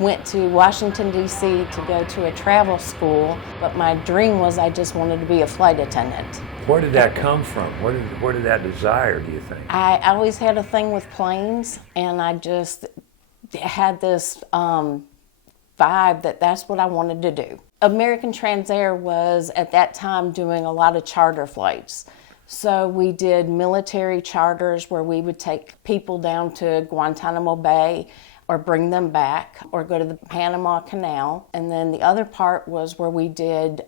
went to Washington, D.C. to go to a travel school, but my dream was I just wanted to be a flight attendant. Where did that come from? Where did that desire, do you think? I always had a thing with planes, and I just had this vibe that that's what I wanted to do. American Transair was at that time doing a lot of charter flights. So we did military charters where we would take people down to Guantanamo Bay or bring them back or go to the Panama Canal. And then the other part was where we did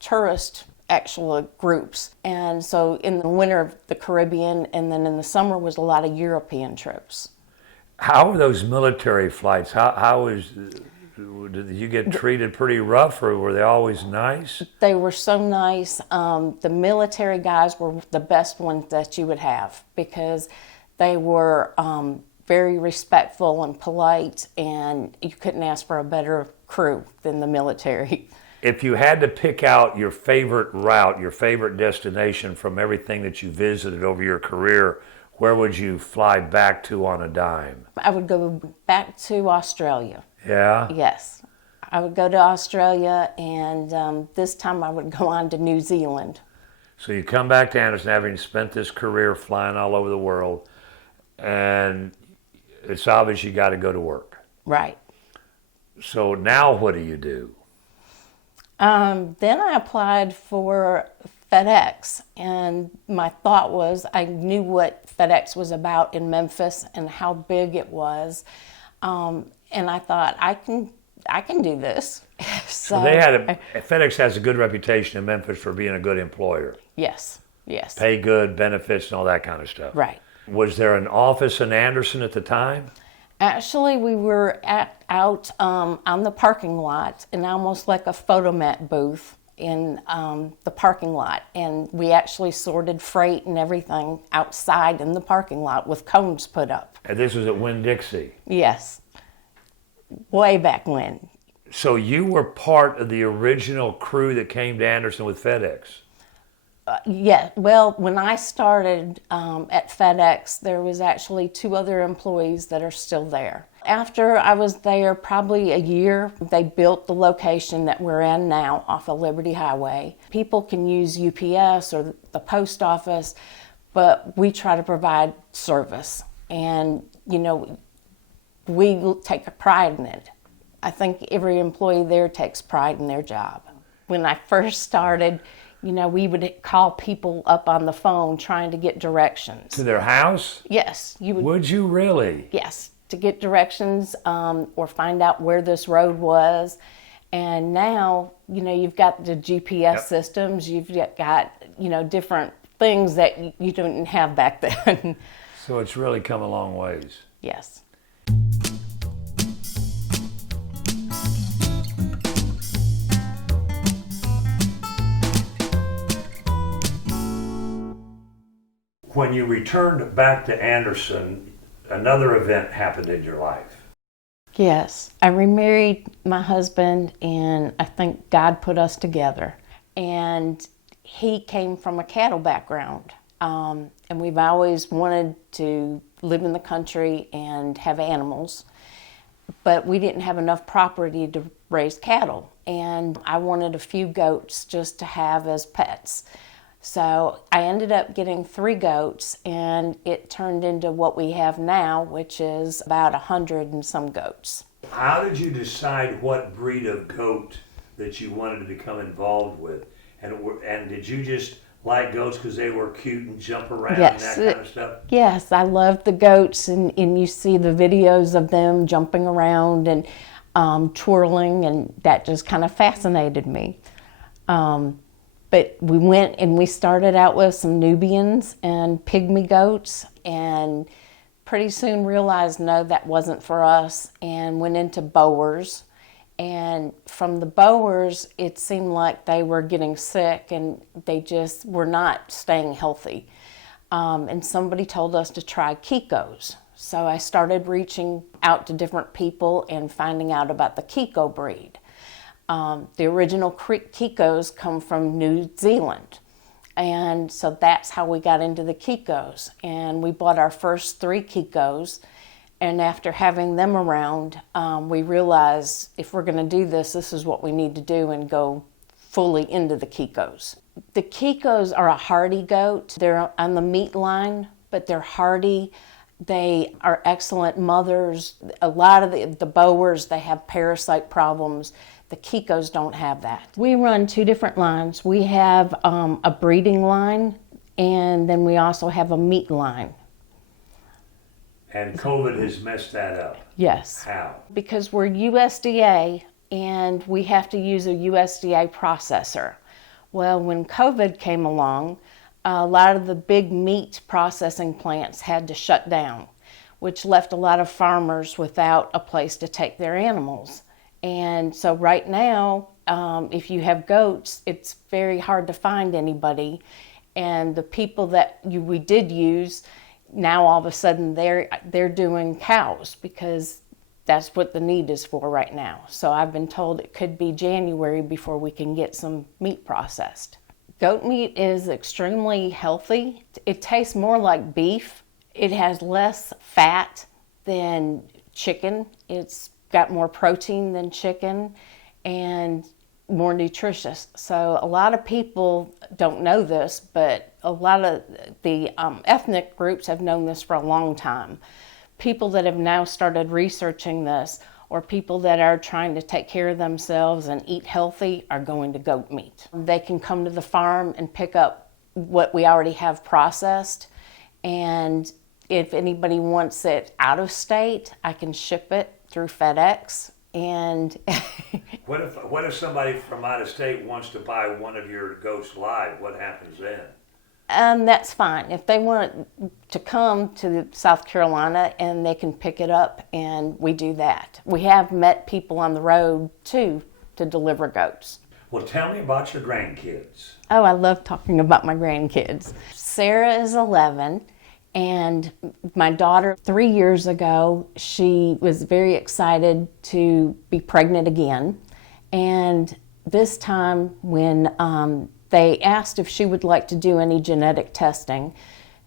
tourist actual groups. And so in the winter, the Caribbean, and then in the summer was a lot of European trips. How were those military flights? Did you get treated pretty rough, or were they always nice? They were so nice. The military guys were the best ones that you would have because they were very respectful and polite, and you couldn't ask for a better crew than the military. If you had to pick out your favorite route, your favorite destination from everything that you visited over your career, where would you fly back to on a dime? I would go back to Australia. Yeah? Yes. I would go to Australia, and this time I would go on to New Zealand. So you come back to Anderson having spent this career flying all over the world, and it's obvious you got to go to work. Right. So now what do you do? Then I applied for FedEx, and my thought was I knew what FedEx was about in Memphis and how big it was, and I thought I can do this. So they had FedEx has a good reputation in Memphis for being a good employer. Yes. Pay good, benefits, and all that kind of stuff. Right. Was there an office in Anderson at the time? Actually, we were out on the parking lot in almost like a photomat booth in the parking lot. And we actually sorted freight and everything outside in the parking lot with cones put up. And this was at Winn-Dixie? Yes. Way back when. So you were part of the original crew that came to Anderson with FedEx? Yeah, well, when I started at FedEx, there was actually 2 other employees that are still there. After I was there probably a year, they built the location that we're in now off of Liberty Highway. People can use UPS or the post office, but we try to provide service. And, you know, we take a pride in it. I think every employee there takes pride in their job. When I first started, you know, we would call people up on the phone trying to get directions. To their house? Yes. You would. Would you really? Yes, to get directions or find out where this road was. And now, you know, you've got the GPS systems, you've got, you know, different things that you didn't have back then. So it's really come a long ways. Yes. When you returned back to Anderson, another event happened in your life. Yes, I remarried my husband, and I think God put us together. And he came from a cattle background, and we've always wanted to live in the country and have animals, but we didn't have enough property to raise cattle. And I wanted a few goats just to have as pets. So I ended up getting 3 goats, and it turned into what we have now, which is about 100 and some goats. How did you decide what breed of goat that you wanted to become involved with? And did you just like goats because they were cute and jump around and that kind of stuff? Yes, I love the goats, and you see the videos of them jumping around and twirling, and that just kind of fascinated me. But we went and we started out with some Nubians and pygmy goats, and pretty soon realized, no, that wasn't for us, and went into Boers. And from the Boers, it seemed like they were getting sick and they just were not staying healthy. And somebody told us to try Kikos. So I started reaching out to different people and finding out about the Kiko breed. The original Kikos come from New Zealand. And so that's how we got into the Kikos. And we bought our first 3 Kikos, And after having them around, we realized if we're going to do this, this is what we need to do and go fully into the Kikos. The Kikos are a hardy goat. They're on the meat line, but they're hardy. They are excellent mothers. A lot of the Boers, they have parasite problems. The Kikos don't have that. We run 2 different lines. We have a breeding line, and then we also have a meat line. And COVID has messed that up. Yes. How? Because we're USDA, and we have to use a USDA processor. Well, when COVID came along, a lot of the big meat processing plants had to shut down, which left a lot of farmers without a place to take their animals. And so right now, if you have goats, it's very hard to find anybody. And the people that we did use, now all of a sudden they're doing cows because that's what the need is for right now. So I've been told it could be January before we can get some meat processed. Goat meat is extremely healthy. It tastes more like beef. It has less fat than chicken. It's got more protein than chicken and more nutritious. So a lot of people don't know this, but a lot of the ethnic groups have known this for a long time. People that have now started researching this, or people that are trying to take care of themselves and eat healthy, are going to goat meat. They can come to the farm and pick up what we already have processed, and if anybody wants it out of state, I can ship it through FedEx. And what if somebody from out of state wants to buy one of your goats live? What happens then? That's fine. If they want to come to South Carolina, and they can pick it up, and we do that. We have met people on the road too to deliver goats. Well, tell me about your grandkids. Oh, I love talking about my grandkids. Sarah is 11. And my daughter, 3 years ago, she was very excited to be pregnant again. And this time when they asked if she would like to do any genetic testing,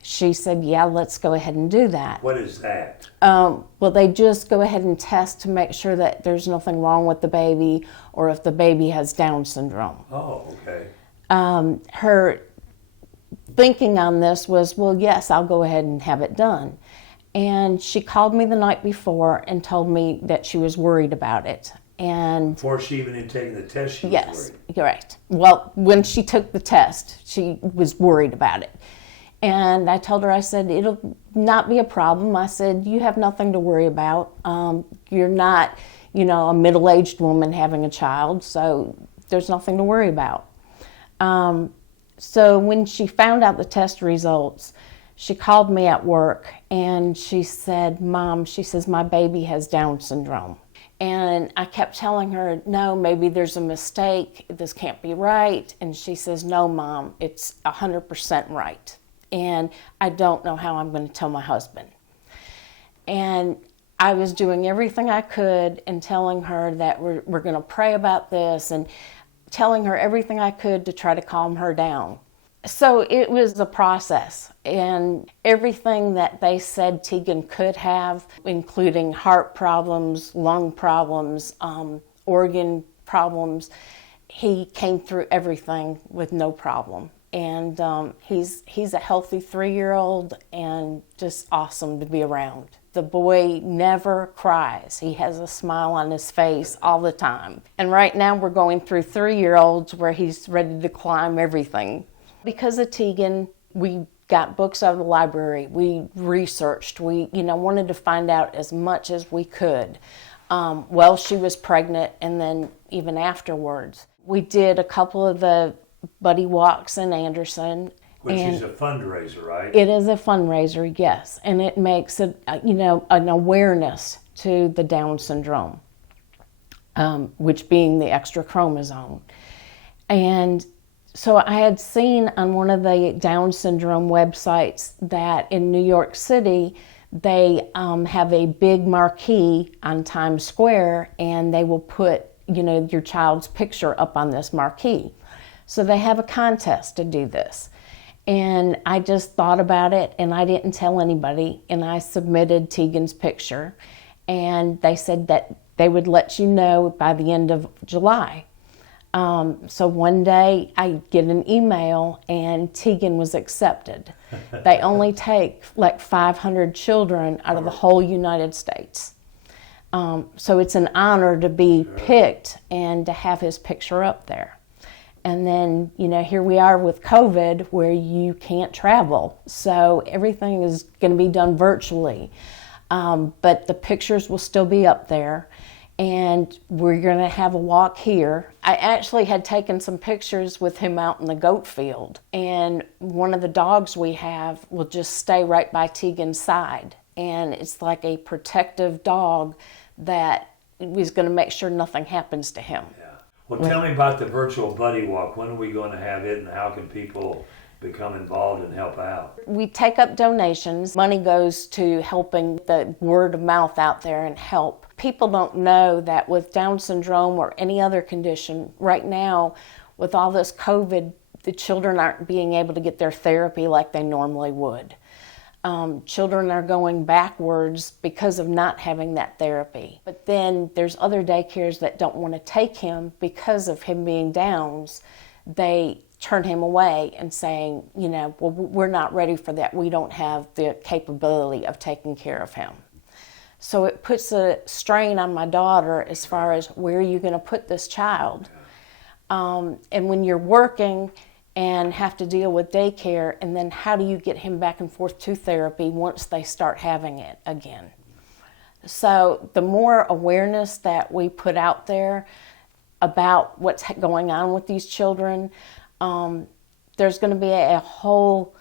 she said, yeah, let's go ahead and do that. What is that? Well, they just go ahead and test to make sure that there's nothing wrong with the baby or if the baby has Down syndrome. Oh, okay. Her thinking on this was, well, yes, I'll go ahead and have it done. And she called me the night before and told me that she was worried about it. And before she even had taken the test, she was yes, worried. Correct. Well, when she took the test, she was worried about it. And I told her, I said, it'll not be a problem. I said, you have nothing to worry about. You're not, a middle-aged woman having a child, so there's nothing to worry about. So when she found out the test results, she called me at work and she said, Mom, she says, my baby has Down syndrome. And I kept telling her, no, maybe there's a mistake. This can't be right. And she says, no, Mom, it's 100% right. And I don't know how I'm going to tell my husband. And I was doing everything I could and telling her that we're going to pray about this and telling her everything I could to try to calm her down. So it was a process, and everything that they said Teagan could have, including heart problems, lung problems, organ problems, he came through everything with no problem. And he's a healthy 3-year-old and just awesome to be around. The boy never cries. He has a smile on his face all the time. And right now we're going through 3-year-olds where he's ready to climb everything. Because of Teagan, we got books out of the library. We researched. We, wanted to find out as much as we could. While she was pregnant and then even afterwards. We did a couple of the buddy walks in Anderson. Which is a fundraiser, right? It is a fundraiser, yes. And it makes it, an awareness to the Down syndrome, which being the extra chromosome. And so I had seen on one of the Down syndrome websites that in New York City, they have a big marquee on Times Square, and they will put, your child's picture up on this marquee. So they have a contest to do this. And I just thought about it, and I didn't tell anybody, and I submitted Teagan's picture, and they said that they would let you know by the end of July. So one day I get an email and Teagan was accepted. They only take like 500 children out of the whole United States. So it's an honor to be picked and to have his picture up there. And then, here we are with COVID where you can't travel. So everything is going to be done virtually. But the pictures will still be up there. And we're going to have a walk here. I actually had taken some pictures with him out in the goat field. And one of the dogs we have will just stay right by Teagan's side. And it's like a protective dog that is going to make sure nothing happens to him. Yeah. Well, tell me about the virtual buddy walk. When are we going to have it, and how can people become involved and help out? We take up donations. Money goes to helping the word of mouth out there and help. People don't know that with Down syndrome or any other condition, right now, with all this COVID, the children aren't being able to get their therapy like they normally would. Children are going backwards because of not having that therapy. But then there's other daycares that don't want to take him because of him being Downs. They turn him away and saying, well, we're not ready for that. We don't have the capability of taking care of him. So it puts a strain on my daughter as far as where are you going to put this child? And when you're working and have to deal with daycare, and then how do you get him back and forth to therapy once they start having it again? So the more awareness that we put out there about what's going on with these children, there's going to be a whole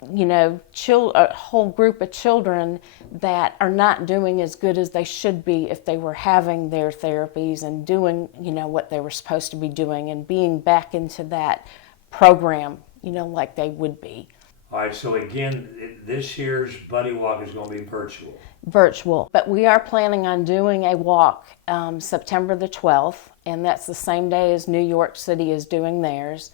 a whole group of children that are not doing as good as they should be if they were having their therapies and doing, what they were supposed to be doing and being back into that program, like they would be. All right, so again, this year's Buddy Walk is going to be virtual. Virtual. But we are planning on doing a walk September the 12th, and that's the same day as New York City is doing theirs.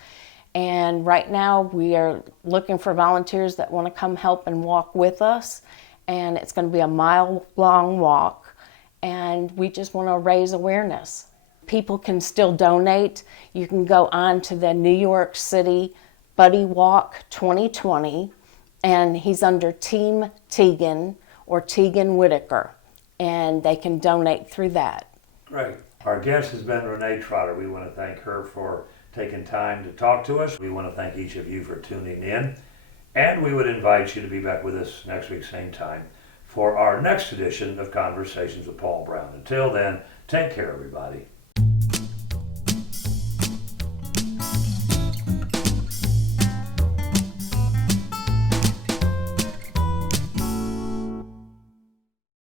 And right now we are looking for volunteers that want to come help and walk with us. And it's going to be a mile-long walk. And we just want to raise awareness. People can still donate. You can go on to the New York City Buddy Walk 2020. And he's under Team Teagan or Teagan Whitaker. And they can donate through that. Great. Our guest has been Renee Trotter. We want to thank her for taking time to talk to us. We want to thank each of you for tuning in, and we would invite you to be back with us next week, same time, for our next edition of Conversations with Paul Brown. Until then, take care, everybody.